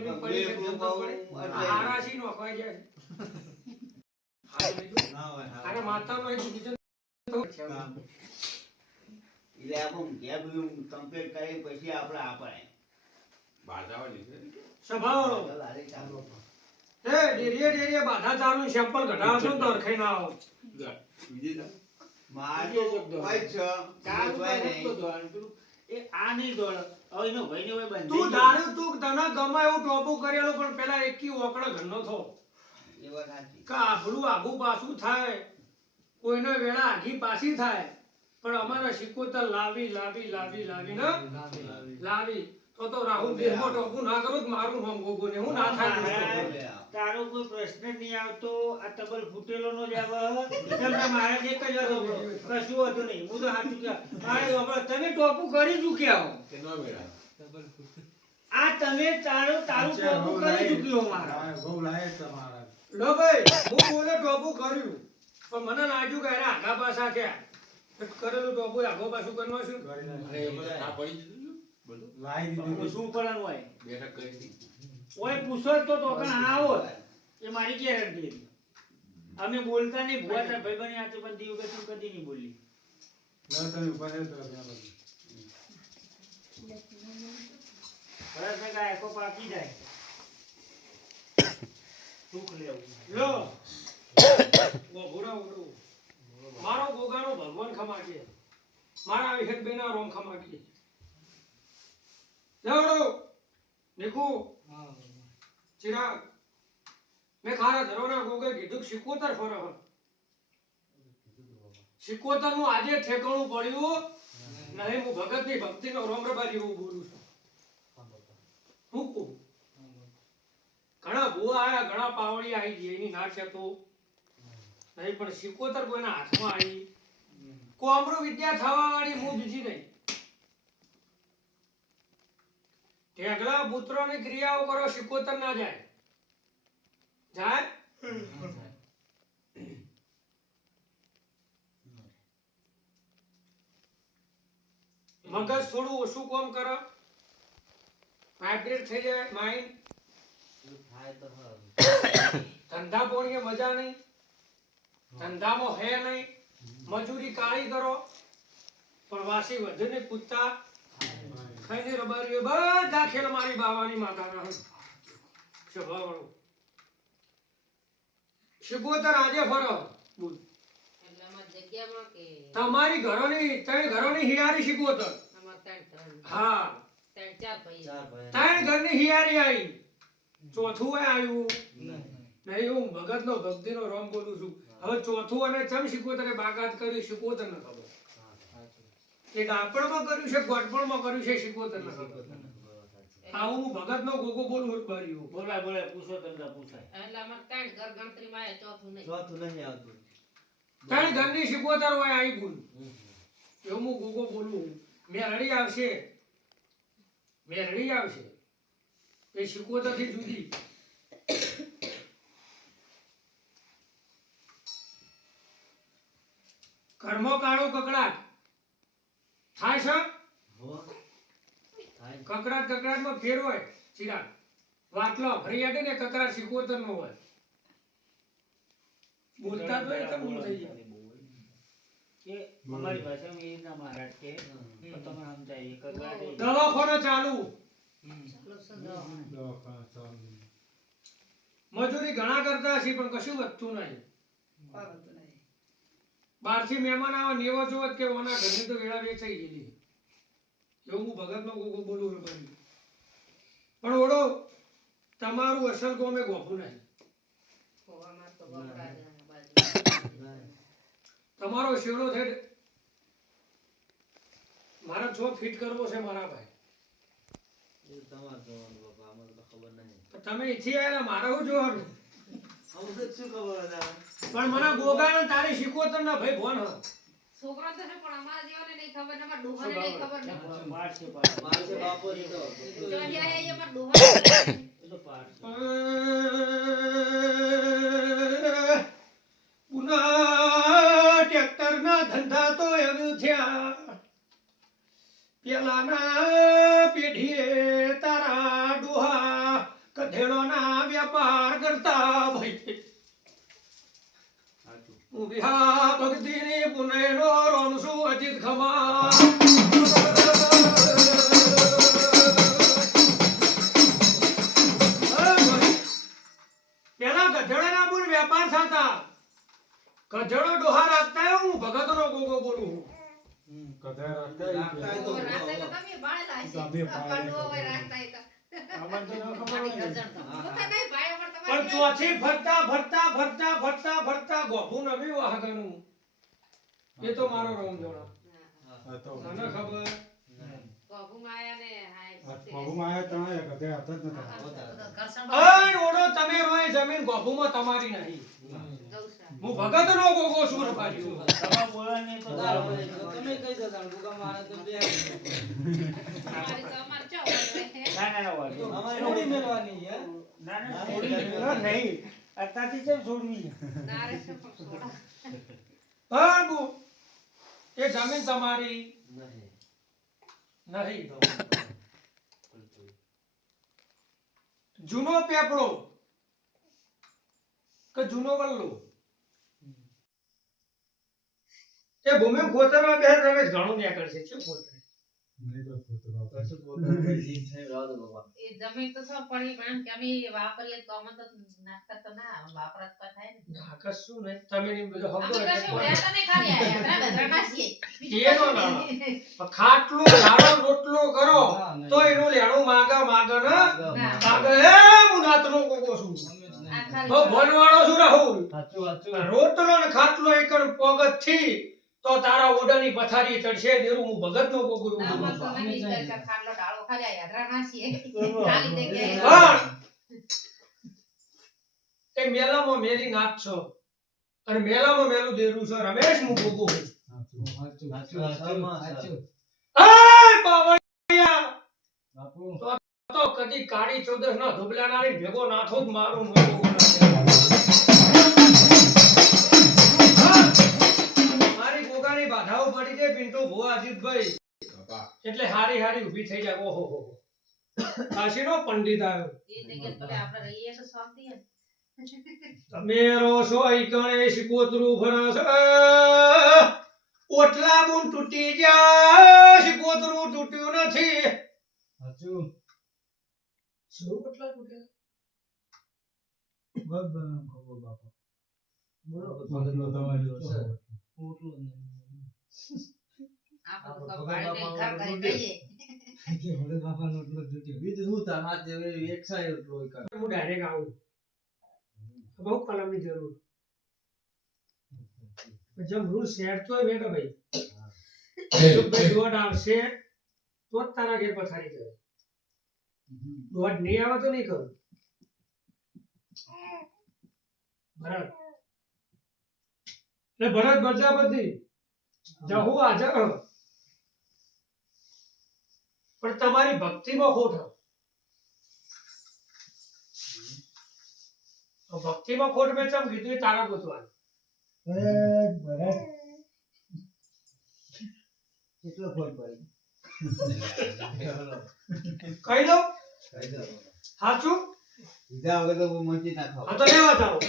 બી પડી છે, પડી? જાય બીજું? એક બીજો તો. એટલે આપણે કરી પછી આપણે. સ્વભાવ. એ ડેરીએ ડેરીએ બાધા ચાલુ સેમ્પલ તો અરખાઈ ના આવો મારે હોય જ છે. તો દોડ. એ આ નહીં દોડ. હવે એનો બંધાઈ તું ગયો. તું તને ગમે એવું ટોપું કરેલું પણ પેલા એકી ઓકડા ઘરનો થો એ વાત સાચી. કે આઘું પાછું થાય કોઈનો વેળા આઘી પાછી થાય પણ અમારા શિકોતર લાવી લાવી લાવી લાવી ને લાવી તો તો ટોપું ના કરું મારું નામ ગોગો ને હું ના થાય તારો કોઈ પ્રશ્ન નહીં આવતો આ તબલ ફૂટેલો નો જ આવે. તમને મારા જ જ કશું હતું નહીં. હું તો સાચું કહું. મારે હવે તમે ટોપું કરી ચૂક્યા હો. આ તમે તારું તારું ટોપું કરી ચૂક્યો મારા. લો ભાઈ હું બોલે ટોપું કર્યું. પણ મને લાગ્યું કે અરે આઘા પાછા થયા. કરેલું ટોપું આખો પાછું કરી શું કરવાનું હોય? ઓય પૂછો તો તો કાં આવો. એ મારી ગેરંટી હતી. અમે બોલતા નહીં ભુવા તાર બની હાથે પણ દીવ કદી નહીં બોલી. ને એકો પાકી જાય. સુખ લેવું લો. ગોઘોડા ઉડો. મારો ગોગાનો ભગવાન ખમાકે મારા વિહત બેના રોમ ખમાકે લેવડો નિકુ ચિરાગ. મેં ખારા ધરોના ગોગે કીધું સિકોતર ફરહ સિકોતરનું આજે ઠેકાણું પડ્યું. નહીં હું ભગતની ભક્તિ નો રોમ રબા જેવું બોલું છું કહું? ઘણા ભૂવા આયા ઘણા પાવડી આવી ગઈ એની ના તો નહીં પણ સિકોતર કોઈના હાથમાં આવી. કોમરો વિદ્યા થવા વાળી હું બીજી નહીં. ઢેગલા પુત્રોની ક્રિયાઓ કરો શિકોતર ના જાય. જાય? મગજ થોડું ઓછું કોમ કરો. વાઇબ્રેટ થઈ જાય માઇન્ડ. ધંધા પોણીએ મજા નહીં. ધંધામાં હે નહીં. મજૂરી કાળી કરો. પણ વાસી વધુ ને પૂછતા ખાઈને રબારી બધા ખેલ મારી બાવાની માતાના. સ્વભાવવાળું. શિકોતર આજે ફરો. તમારી ઘરોની, ત્રણ ઘરોની હિયારી શિકોતર હા. ત્રણ ઘરની હિયારી આવી. ચોથું આવ્યું. નહીં. હું ભગતનો ભક્તિનો રોમ બોલું છું. હવે ચોથું અને ચમ શિકોતરે બાગાત કરી શિકોતર ન ખબર. એ ડાપણમાં કર્યું છે ગોટપણમાં કર્યું છે શિકોતર ન ખબર આવું ભગત ભગતનો ગોગો બોલું બારીઓ બોલાય બોલાય પૂછો તમને પૂછાય. એટલે અમાર ત્રણ ઘર ગણતરી માં ચોથું નહીં. ચોથું નહીં આવતું. ત્રણ ઘરની શિકોતર હોય આવી બોલ એવું હું ગોગો બોલું મેં મેરડી આવશે. મેરડી આવશે. એ શિકોતરથી જુદી. ઘરમાં કાળો કકડાટ. થાય છે? કકરાટ. કકડાટમાં ફેર હોય ચિરાગ. વાટલો ભરી આટે ને કકડાટ શીખવતર નો હોય. બોલતા તો એટલે ભૂલ થઈ જાય. કે અમારી ભાષામાં એ રીતના મહારાજ કે તો સમજાય એક જ વાત એ. દવાખાનો ચાલુ. મજૂરી ઘણા કરતા હશે પણ કશું વધતું નહીં. બહારથી મહેમાન આવે નેવો જોવત કે ઓના ઘરની તો વેળા વેચાઈ ગયેલી. એવું હું ભગતનો કોકો બોલું ભાઈ પણ ઓળો તમારું અસલ ગોમે ગોખું નહીં. તમારો શેડો થઈ મારા છો ફિટ કરવો છે મારા ભાઈ. એ તમારે જોવાનું બાપા, અમારે તો ખબર નહીં. તો તમે એથી આવેલા મારા હું જોવાનું અમને તો શું ખબર હતા? પણ મને ગોગાને તારી શીખવતર ના ભાઈ ભોન હ. છોકરો તો છે પણ અમારા જેવાને નહીં ખબર ને અમારા ડોહાને નહીં ખબર ને. પાઠ છે પાઠ. માર છે બાપો ની તો. ચોથી એ અમારા ડોહાને એ તો પાઠ પુના ટ્રેક્ટર ના ધંધા તો એવું થયા. પેલાના પેઢીએ ગધેડોના વ્યાપાર કરતા ભાઈ હું વિહા ભક્તિની અજીત ખમા વેપાર થતા. ગધેડો ડોહા રાખતા હું ભગત ભગતનો ગોગો બોલું રાખતા પણ ચોથી ગોભું નવી વાહગનું એ તો મારો રમઝોડો. હા. મને ખબર? ગોભુમાં ને હાય. જમીન આયા તમારી ગધે હતા ભગત નો ગોગો અય ઓડો તમે રોય ને તો તમારી બોલે તમે કઈ ભગતનો ગોગો છું રબારીઓ. તો બે. તો અમારે ચો ના ના ના ના યાર ના ના થોડી છોડી નહીં અત્યારથી કેમ છોડવી. ના રે શું પણ સોડા. હા બુ એ જમીન તમારી નહીં. જૂનો પેપડો કે જૂનો વલ્લો? એ ભૂમિ ખોતરમાં બે રમેશ ઘણું ન્યા કરશે. શું ખોતરે નહીં તો ફૂટવા. એ જમીન તો શું પડી પણ કે અમે વાપરીએ તો અમે તો નાખતા તો ના વાપરત તો થાય ને. ના કશું નહીં. તમે ને બધો અમે હગો તો શું ખાલી આ યાત્રા બધાં એનો ના. ખાટલો લાડો રોટલો કરો તો એનું લેણું માગા માગા ના. માગે એ હું નાતનો કોકો છું. છું. રાહુલ. રોટલો ને ખાટલો એક પગથી તો તારા ઓડાની પથારી ચડશે દેરું હું ભગત નો. આમાં તો મેલામાં મેલી નાથ છો. અને મેલામાં મેલું દેરું છો. રમેશ હું છું. તો કદી કાળી ચોદસ ના ધુબલાનારી ભેગો નાથો જ મારું હું અજીતભાઈ એટલે હારી હારી ઊભી થઈ જાય ઓહો હો હો. કાશીનો પંડિત આવ્યો. તમે રોશો ઈકણે શિકોતરું ફરસ ઓટલા બુન તૂટી જાય કોતરું તૂટ્યું નથી. શું ઓટલા તૂટ્યા? મગજનો તમારી આપણે તો બાળને ઘર કરી દઈએ. હું ડાયરેક્ટ આવું બહુ કલમની જરૂર જેમ રૂલ સેટ તો બેઠો ભાઈ. ભાઈ દોઢ આવશે તો જ તારા ઘેર પથારી જાય. દોઢ નહીં આવે તો નહીં કરું. ભરત. એટલે ભરત પ્રજાપતિ જહુ આજે હો. પણ તમારી ભક્તિમાં ખોટ. ભક્તિમાં ખોટ મેં ચમ કીધું? એ તારા ગોતવાનું. કહી દઉં? સાચું? લીધા વગર તો મચી ના ખાવ. તો લેવા જાઓ.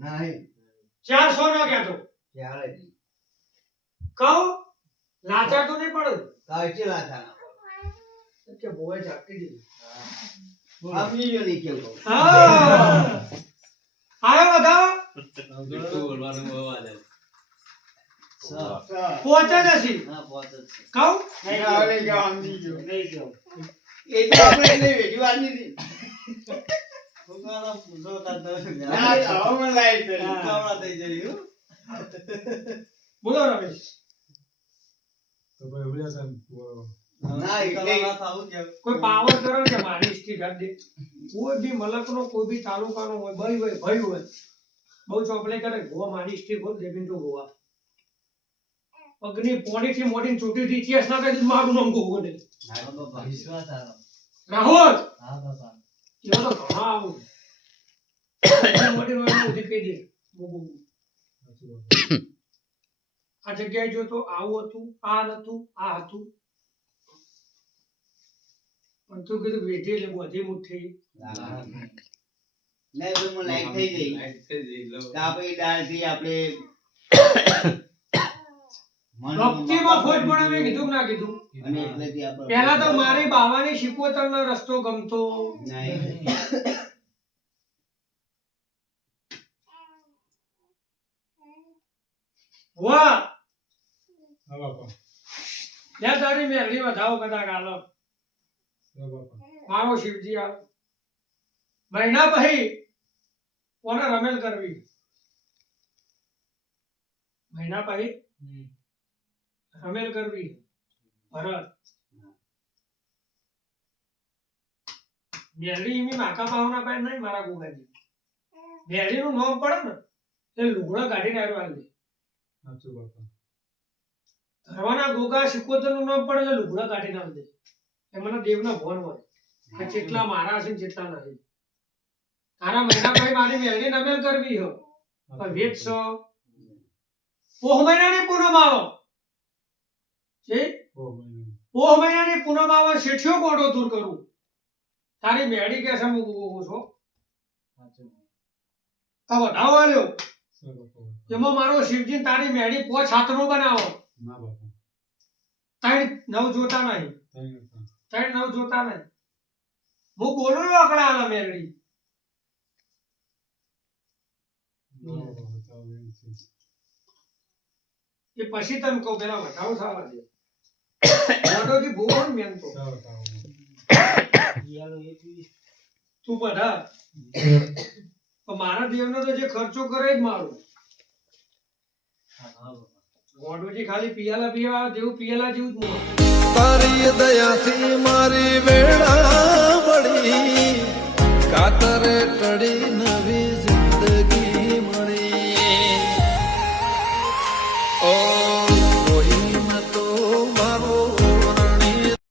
નહીં ચારસો નો કહેતો. કહું? લાચાર તો નહીં પડે? કાચી લાથા કે બોય જાગતી દીધી આમી જો નહીં કેવું હા. આયો બધા? પહોંચે જ હશી. ના પહોંચે જ છે. કહું? નહીં આવડે ગયો, સમજી ગયો. નહીં જાઓ. એ તો આપણે એટલે વેચી વાત નથી. ના, ખાવામાં લાયક છે. હા. બોલો રમેશ. તો ભાઈ છે ને, એટલે કોઈ પાવર કરો કે મારી હિસ્ટ્રી કાઢી કોઈ બી મલકનો કોઈ બી તાલુકાનો હોય ભાઈ હોય ભાઈ હોય બહુ ચોપડે કરે ગોવા મારી હિસ્ટ્રી બોલ દે પિન્ટુ ગોવા. અગ્નિ પોણીથી મોડીને ચૂંટીથી ઇતિહાસ ના કહી મારું નામ ગોગો નહીં રાહુલ! એવા તો ઘણા આવું. મોડી મોડી કહી દે. આ જગ્યાએ જો તો આવું હતું આ નતું આ હતું પણ તું કીધું બેઠી એટલે બધી મુઠ્ઠી નહીં તો હું લાઈટ થઈ ગઈ તો આપણે દાળથી આપણે ભક્તિમાં ખોટ પણ અમે કીધું ના કીધું પહેલા તો મારી બાવાની શિકોતરનો રસ્તો ગમતો વાહ હા તારી મેરડી વધાવો કદાચ આલો મારો શિવજી આલો મહિના પછી કોને રમેલ કરવી. મહિના પછી રમેલ કરવી. ભરત. મેરડી એમની માકા પાવના પાસે નહીં મારા ગોગાજી. મેરડી નું નામ પડે ને એ લુગડો કાઢીને આવ્યો હાલ સાચું બાપા ધરવાના ગોગા સિકોતરનું નામ પડે એટલે લુગડા કાઢી નામ દે એ મને દેવના ભોન હોય. કે જેટલા મારા છે જેટલા નથી. તારા મહિના ભાઈ મારી મેરડી નમેલ કરવી હો. પણ વેચશો પોહ મહિનાની પૂનમ આવો મહિને પોહ મહિનાની પૂનમ આવો શેઠિયો કોડો દૂર કરું. તારી મેળી કે છે હું છો. આ વધાવો લ્યો એમાં મારો શિવજી તારી મેળી પોચ હાથનો બનાવો. ના બાપા. ત્રણ નવ જોતા નહીં. ત્રણ નવ જોતા. નહીં. હું બોલું છું આકડા આલા મેરડી. એ પછી તમે કહો પેલા વટાવ થવા દે. મોટોજી ભૂવો ને મેન તો. તું બધા. મારા દેવનો તો જે ખર્ચો કરે જ મારો. મોઢું ખાલી પિયાલા પીવા જેવું પિયાલા જેવું જ મોઢું તારી દયાથી મારી વેળા વળી. કાતરે ટળી નવી